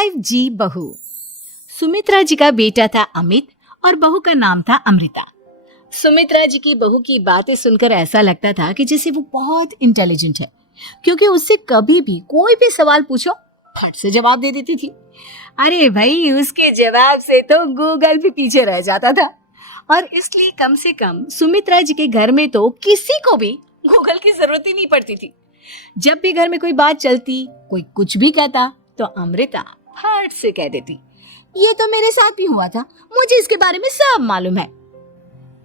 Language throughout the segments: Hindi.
5G बहू। सुमित्रा जी का बेटा था अमित और बहू का नाम था अमृता। सुमित्रा जी की बहू की बातें सुनकर ऐसा लगता था कि जैसे वो बहुत इंटेलिजेंट है, क्योंकि उससे कभी भी कोई भी सवाल पूछो फट से जवाब दे देती थी। अरे भाई, उसके जवाब से तो गूगल भी पीछे रह जाता था। और इसलिए कम से कम सुमित्रा जी के घर में तो किसी को भी गूगल की जरूरत ही नहीं पड़ती थी। जब भी घर में कोई बात चलती, कोई कुछ भी कहता, तो अमृता फट से कह देती, ये तो मेरे साथ भी हुआ था, मुझे इसके बारे में सब मालूम है।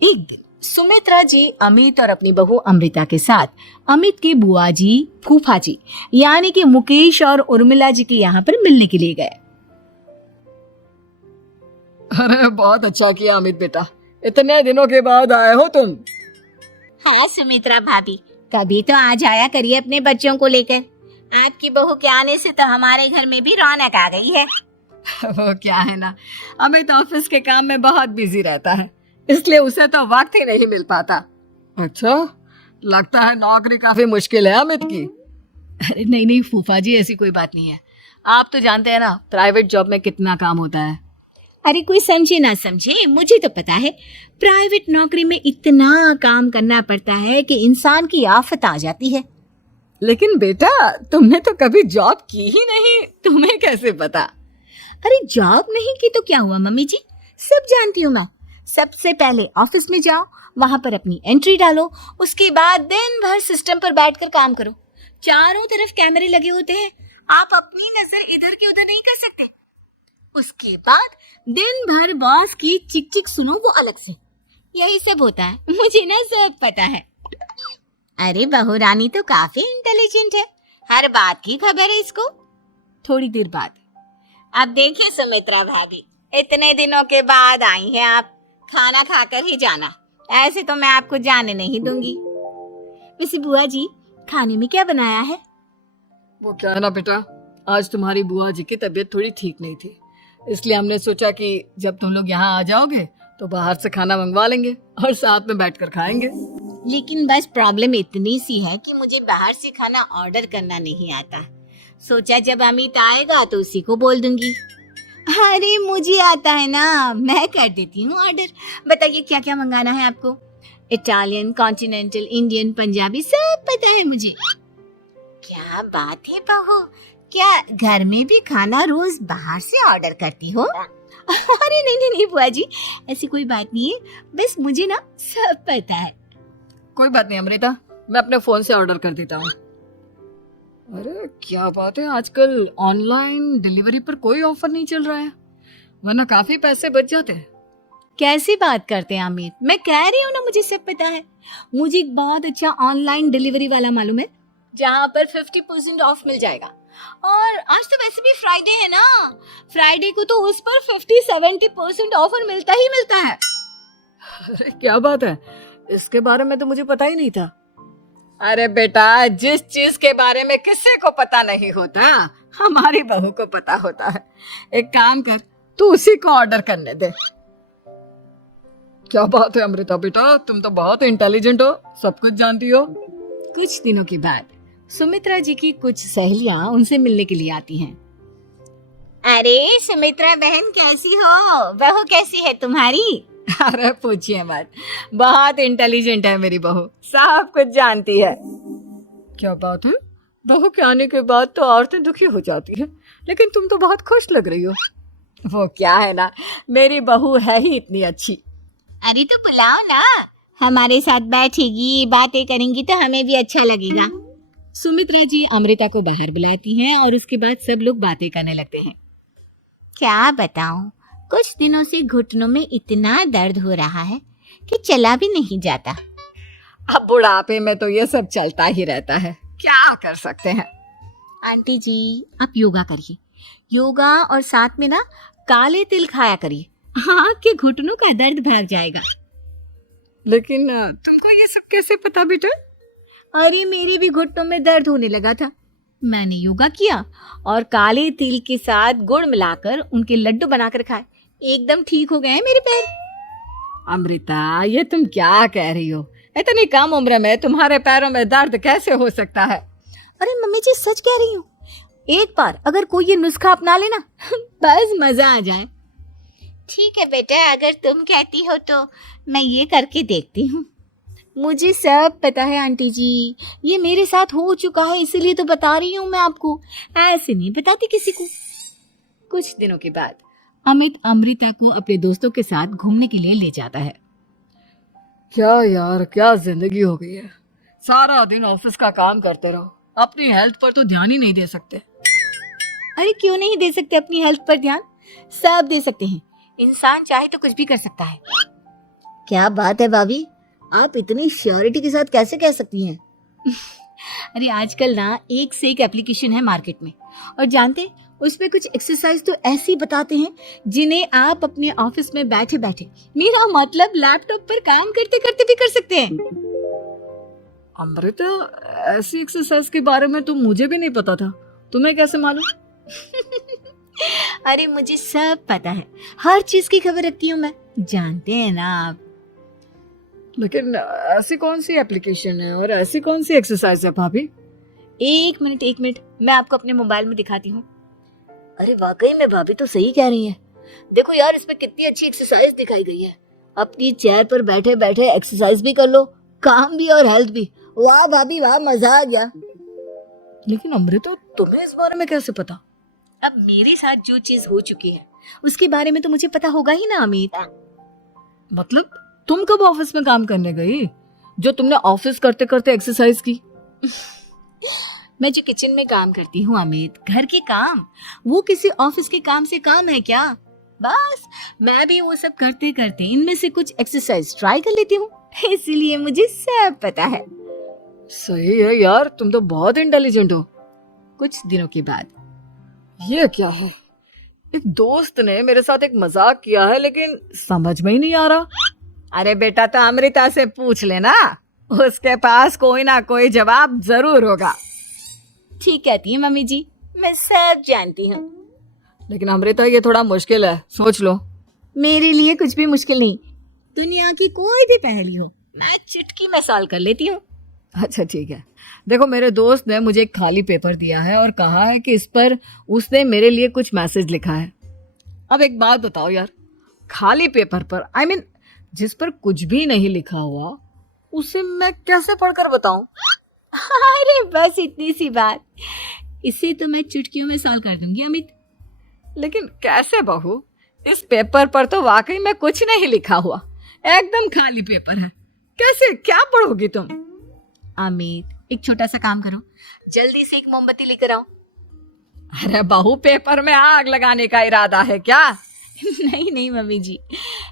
एक दिन सुमित्रा जी अमित और अपनी बहू अमृता के साथ अमित के बुआ जी, फूफा जी यानी कि मुकेश और उर्मिला जी के यहाँ पर मिलने के लिए गए। अरे बहुत अच्छा किया अमित बेटा, इतने दिनों के बाद आए हो तुम। हाँ सुमित्रा भाभी, कभी तो आ जाया करिए अपने बच्चों को लेकर। आपकी बहू के आने से तो हमारे घर में भी रौनक आ गई है। वो क्या है ना, अमित ऑफिस के काम में बहुत बिजी रहता है, इसलिए उसे तो वक्त ही नहीं मिल पाता। अच्छा, लगता है नौकरी काफी मुश्किल है अमित की। अरे नहीं नहीं फूफा जी, ऐसी कोई बात नहीं है। आप तो जानते हैं ना प्राइवेट जॉब में कितना काम होता है। अरे कोई समझे ना समझे, मुझे तो पता है प्राइवेट नौकरी में इतना काम करना पड़ता है कि इंसान की आफत आ जाती है। लेकिन बेटा, तुमने तो कभी जॉब की ही नहीं, तुम्हें कैसे पता? अरे जॉब नहीं की तो क्या हुआ मम्मी जी, सब जानती हूँ मैं। सबसे पहले ऑफिस में जाओ, वहां पर अपनी एंट्री डालो, उसके बाद दिन भर सिस्टम पर बैठकर काम करो। चारों तरफ कैमरे लगे होते हैं, आप अपनी नजर इधर की उधर नहीं कर सकते। उसके बाद दिन भर बॉस की चिक चिक सुनो, वो अलग से। यही सब होता है, मुझे ना सब पता है। अरे बहू रानी तो काफी इंटेलिजेंट है, हर बात की खबर है इसको। थोड़ी देर बाद, अब देखिए सुमित्रा भाभी, इतने दिनों के बाद आई हैं आप, खाना खाकर ही जाना, ऐसे तो मैं आपको जाने नहीं दूंगी। वैसे बुआ जी, खाने में क्या बनाया है? वो क्या है ना बेटा, आज तुम्हारी बुआ जी की तबीयत थोड़ी ठीक नहीं थी, इसलिए हमने सोचा कि जब तुम लोग यहाँ आ जाओगे तो बाहर से खाना मंगवा लेंगे और साथ में बैठकर खाएंगे। लेकिन बस प्रॉब्लम इतनी सी है कि मुझे बाहर से खाना ऑर्डर करना नहीं आता। सोचा जब अमित आएगा तो उसी को बोल दूंगी। अरे मुझे आता है ना, मैं कर देती हूँ ऑर्डर। बताइए क्या क्या मंगाना है आपको? इटालियन, कॉन्टिनेंटल, इंडियन, पंजाबी, सब पता है मुझे। क्या बात है बहू, क्या घर में भी खाना रोज बाहर से ऑर्डर करती हो? अरे नहीं नहीं नहीं बुआ जी, ऐसी कोई बात नहीं है, बस मुझे ना सब पता है। कोई बात नहीं अमृता, मैं अपने फोन से ऑर्डर कर देता हूँ। अरे क्या बात है, आजकल ऑनलाइन डिलीवरी पर कोई ऑफर नहीं चल रहा है, वरना काफी पैसे बच जाते हैं। कैसी बात करते हैं अमित, मैं कह रही हूँ ना मुझे सब पता है। मुझे एक बहुत अच्छा ऑनलाइन डिलीवरी वाला मालूम है, जहाँ पर 50% ऑफ मिल जाएगा। और आज तो वैसे भी फ्राइडे है ना, फ्राइडे को तो उस पर 50-70% ऑफर मिलता ही मिलता है। अरे क्या बात है, इसके बारे में तो मुझे पता ही नहीं था। अरे बेटा, जिस चीज के बारे में किसी को पता नहीं होता, हमारी बहू को पता होता है। एक काम कर, तू उसी को ऑर्डर करने दे। क्या बात है अमृता बेटा, तुम तो बहुत इंटेलिजेंट हो, सब कुछ जानती हो। कुछ दिनों के बाद सुमित्रा जी की कुछ सहेलियां उनसे मिलने के लिए आती हैं। अरे सुमित्रा बहन कैसी हो, बहू कैसी है तुम्हारी? अरे पूछिए मत, बहुत इंटेलिजेंट है मेरी बहू, सब कुछ जानती है। क्या बात है, बहू के आने के बाद तो औरतें दुखी हो जाती हैं, लेकिन तुम तो बहुत खुश लग रही हो। वो क्या है ना, मेरी बहू है ही इतनी अच्छी। अरे तो बुलाओ ना, हमारे साथ बैठेगी, बातें करेंगी तो हमें भी अच्छा लगेगा। सुमित्रा जी अमृता को बाहर बुलाती हैं और उसके बाद सब लोग बातें करने लगते हैं। क्या बताऊं, कुछ दिनों से घुटनों में इतना दर्द हो रहा है कि चला भी नहीं जाता। अब बुढ़ापे में तो ये सब चलता ही रहता है, क्या कर सकते हैं। आंटी जी आप योगा करिए, योगा और साथ में ना काले तिल खाया करिए, आपके घुटनों का दर्द भाग जाएगा। लेकिन तुमको ये सब कैसे पता बेटा? अरे मेरे भी घुटनों में दर्द होने लगा था, मैंने योगा किया और काले तिल के साथ गुड़ मिलाकर उनके लड्डू बनाकर खाए, एकदम ठीक हो गए हैं मेरे पैर। अमृता, ये तुम क्या कह रही हो, इतनी कम उम्र में तुम्हारे पैरों में दर्द कैसे हो सकता है? अरे मम्मी जी सच कह रही हूँ, एक बार अगर कोई ये नुस्खा अपना लेना बस मजा आ जाए। ठीक है बेटा, अगर तुम कहती हो तो मैं ये करके देखती हूँ। मुझे सब पता है आंटी जी, ये मेरे साथ हो चुका है, इसीलिए तो बता रही हूँ मैं आपको, ऐसे नहीं बताती किसी को। कुछ दिनों के बाद अमित अमृता को अपने दोस्तों के साथ घूमने के लिए ले जाता है। क्या यार, क्या जिंदगी हो गई है। सारा दिन ऑफिस का काम करते रहो, अपनी हेल्थ पर तो ध्यान ही नहीं दे सकते। अरे क्यों नहीं दे सकते अपनी हेल्थ पर ध्यान, सब दे सकते हैं। इंसान चाहे तो कुछ भी कर सकता है। क्या बात है भाभी, आप इतनी श्योरिटी के साथ कैसे कह सकती हैं? अरे आजकल ना एक से एक एप्लीकेशन है मार्केट में, और जानते उस पे कुछ एक्सरसाइज तो ऐसी बताते हैं जिन्हें आप अपने ऑफिस में बैठे बैठे, मेरा मतलब लैपटॉप पर काम करते करते भी कर सकते हैं। अमृता, ऐसी एक्सरसाइज के बारे में तो मुझे भी नहीं पता था, तुम्हें कैसे मालूम? अरे मुझे सब पता है, हर चीज की खबर रखती हूँ मैं, जानते हैं ना आप। लेकिन ऐसी कौन सी एप्लीकेशन है और ऐसी कौन सी एक्सरसाइज है भाभी? एक मिनट, मैं आपको अपने मोबाइल में दिखाती हूँ। अरे वाकई में भाभी तो सही कह रही है। देखो यार, इसमें कितनी अच्छी एक्सरसाइज दिखाई गई है। अपनी चेयर पर बैठे बैठे एक्सरसाइज भी कर लो, काम भी और हेल्थ भी। वाह भाभी वाह, मजा आ गया। लेकिन अमृता, तुम्हें इस बारे में कैसे पता? अब मेरे साथ जो चीज हो चुकी है उसके बारे में तो मुझे पता होगा ही ना अमित। मतलब तुम कब ऑफिस में काम करने गई जो तुमने ऑफिस करते करते एक्सरसाइज की? मैं जो किचन में काम करती हूँ अमित, घर के काम, वो किसी ऑफिस के काम से काम है क्या? बस मैं भी वो सब करते करते इनमें से कुछ एक्सरसाइज ट्राई कर लेती हूँ, इसीलिए मुझे सब पता है। सही है यार, तुम तो बहुत इंटेलिजेंट हो। कुछ दिनों के बाद ये क्या है? एक दोस्त ने मेरे साथ एक मजाक किया है, लेकिन समझ में ही नहीं आ रहा। अरे बेटा, तो अमृता से पूछ लेना, उसके पास कोई ना कोई जवाब जरूर होगा। ठीक कहती है मम्मी जी, मैं सब जानती हूँ। लेकिन अमृता, ये थोड़ा मुश्किल है, सोच लो। मेरे लिए कुछ भी मुश्किल नहीं, दुनिया की कोई भी पहेली हो मैं चुटकी में सॉल्व कर लेती हूँ। अच्छा ठीक है, देखो मेरे दोस्त ने मुझे एक खाली पेपर दिया है और कहा है कि इस पर उसने मेरे लिए कुछ मैसेज लिखा है। अब एक बात बताओ यार, खाली पेपर पर, I mean, जिस पर कुछ भी नहीं लिखा हुआ, उसे मैं कैसे पढ़कर बताऊं? अरे बस इतनी सी बात, इसे तो मैं चुटकियों में सॉल्व कर दूंगी अमित। लेकिन कैसे बहू? इस पेपर पर तो वाकई में कुछ नहीं लिखा हुआ, एकदम खाली पेपर है, कैसे, क्या पढ़ोगी तुम? अमित, एक छोटा सा काम करो, जल्दी से एक मोमबत्ती लेकर आओ। अरे बहू, पेपर में आग लगाने का इरादा है क्या? नहीं मम्मी जी,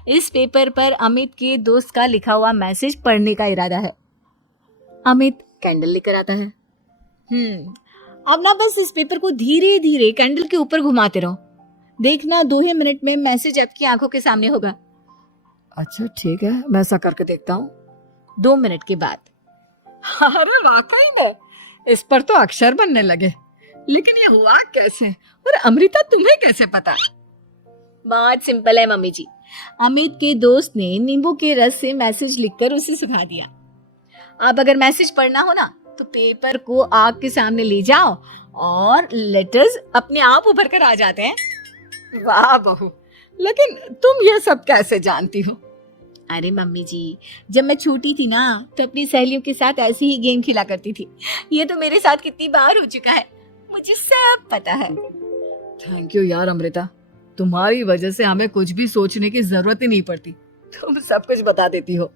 इस पेपर पर अमित के दोस्त का लिखा हुआ मैसेज पढ़ने का इरादा है। अमित कैंडल लेकर आता है। अब ना बस इस पेपर को धीरे धीरे कैंडल के ऊपर घुमाते रहो, देखना 2 ही मिनट में मैसेज आपकी आंखों के सामने होगा। अच्छा ठीक है, मैं ऐसा करके देखता हूँ। 2 मिनट के बाद, अरे वाकई में इस पर तो अक्षर बनने लगे, लेकिन ये हुआ कैसे? और अमृता, तुम्हें कैसे पता? बहुत सिंपल है मम्मी जी, अमित के दोस्त ने नींबू के रस से मैसेज लिखकर उसे सुखा दिया। अब अगर मैसेज पढ़ना हो ना तो पेपर को आग के सामने ले जाओ और लेटर्स अपने आप उभर कर आ जाते हैं। वाह बहू, लेकिन तुम ये सब कैसे जानती हो? अरे मम्मी जी, जब मैं छोटी थी ना तो अपनी सहेलियों के साथ ऐसी ही गेम खेला करती थी। ये तो मेरे साथ कितनी बार हो चुका है, मुझे सब पता है। थैंक यू यार अमृता, तुम्हारी वजह से हमें कुछ भी सोचने की जरूरत ही नहीं पड़ती, तुम सब कुछ बता देती हो।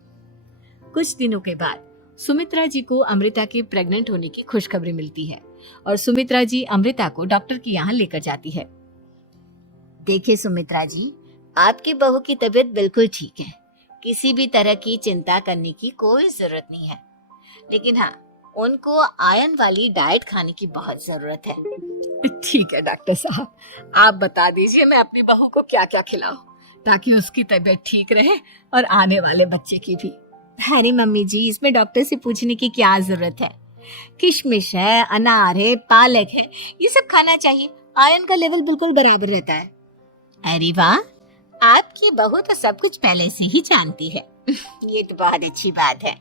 कुछ दिनों के बाद सुमित्रा जी को अमृता के प्रेग्नेंट होने की खुशखबरी मिलती है और सुमित्रा जी अमृता को डॉक्टर के यहाँ लेकर जाती है। देखिए सुमित्रा जी, आपकी बहू की तबीयत बिल्कुल ठीक है, किसी भी तरह की चिंता करने की कोई जरूरत नहीं है, लेकिन हाँ, उनको आयरन वाली डाइट खाने की बहुत जरूरत है। ठीक है डॉक्टर साहब, आप बता दीजिए मैं अपनी बहू को क्या क्या खिलाऊं ताकि उसकी तबीयत ठीक रहे और आने वाले बच्चे की भी। अरे मम्मी जी, इसमें डॉक्टर से पूछने की क्या जरूरत है, किशमिश है, अनार है, पालक है, ये सब खाना चाहिए, आयरन का लेवल बिल्कुल बराबर रहता है। अरे वाह, आपकी बहू तो सब कुछ पहले से ही जानती है। ये तो बहुत अच्छी बात है।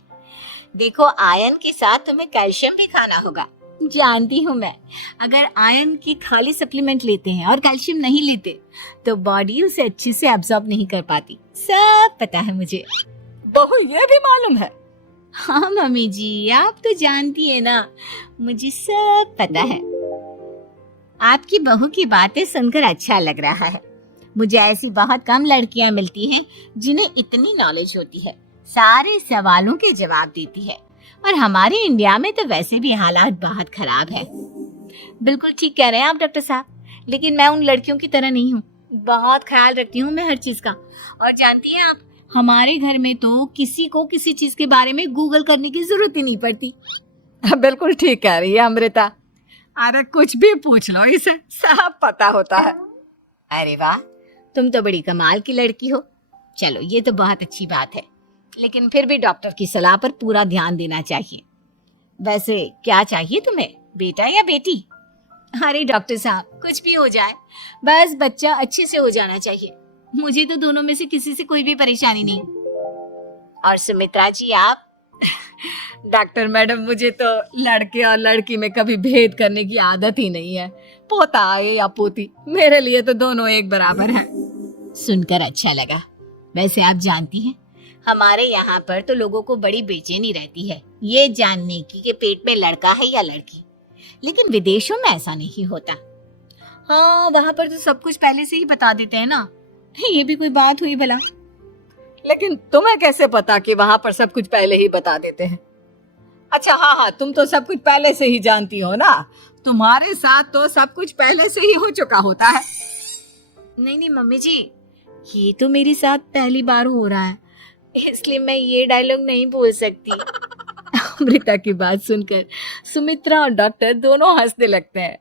देखो, आयरन के साथ तुम्हें कैल्शियम भी खाना होगा, जानती हूँ मैं, अगर आयरन की खाली सप्लीमेंट लेते हैं और कैल्शियम नहीं लेते तो बॉडी उसे अच्छे से एब्जॉर्ब नहीं कर पाती। सब पता है मुझे। बहू ये भी मालूम है? हाँ मम्मी जी, आप तो जानती है ना, मुझे सब पता है। आपकी बहू की बातें सुनकर अच्छा लग रहा है। मुझे ऐसी बहुत कम लड़कियां मिलती हैं जिन्हें इतनी नॉलेज होती है, सारे सवालों के जवाब देती है। और हमारे इंडिया में तो वैसे भी हालात बहुत खराब है। बिल्कुल ठीक कह रहे हैं आप डॉक्टर साहब, लेकिन मैं उन लड़कियों की तरह नहीं हूँ। बहुत ख्याल रखती हूँ मैं हर चीज का। और जानती हैं आप, हमारे घर में तो किसी को किसी चीज के बारे में गूगल करने की जरूरत ही नहीं पड़ती। बिल्कुल ठीक कह रही है अमृता। अरे कुछ भी पूछ लो, इसे सब पता होता है। अरे वाह, तुम तो बड़ी कमाल की लड़की हो। चलो ये तो बहुत अच्छी बात है, लेकिन फिर भी डॉक्टर की सलाह पर पूरा ध्यान देना चाहिए। वैसे क्या चाहिए तुम्हें, बेटा या बेटी? अरे डॉक्टर साहब, कुछ भी हो जाए, बस बच्चा अच्छे से हो जाना चाहिए। मुझे तो दोनों में से किसी से कोई भी परेशानी नहीं। और सुमित्रा जी आप? डॉक्टर मैडम, मुझे तो लड़के और लड़की में कभी भेद करने की आदत ही नहीं है। पोता आए या पोती, मेरे लिए तो दोनों एक बराबर है। सुनकर अच्छा लगा। वैसे आप जानती हैं, हमारे यहाँ पर तो लोगों को बड़ी बेचैनी रहती है ये जानने की कि पेट में लड़का है या लड़की। लेकिन विदेशों में ऐसा नहीं होता। हाँ, वहाँ पर तो सब कुछ पहले से ही बता देते हैं ना। ये भी कोई बात हुई भला? लेकिन तुम्हें कैसे पता कि वहां पर सब कुछ पहले ही बता देते हैं? अच्छा हाँ, तुम तो सब कुछ पहले से ही जानती हो ना। तुम्हारे साथ तो सब कुछ पहले से ही हो चुका होता है। नहीं नहीं मम्मी जी, ये तो मेरे साथ पहली बार हो रहा है, इसलिए मैं ये डायलॉग नहीं बोल सकती। अमृता की बात सुनकर सुमित्रा और डॉक्टर दोनों हंसने लगते हैं।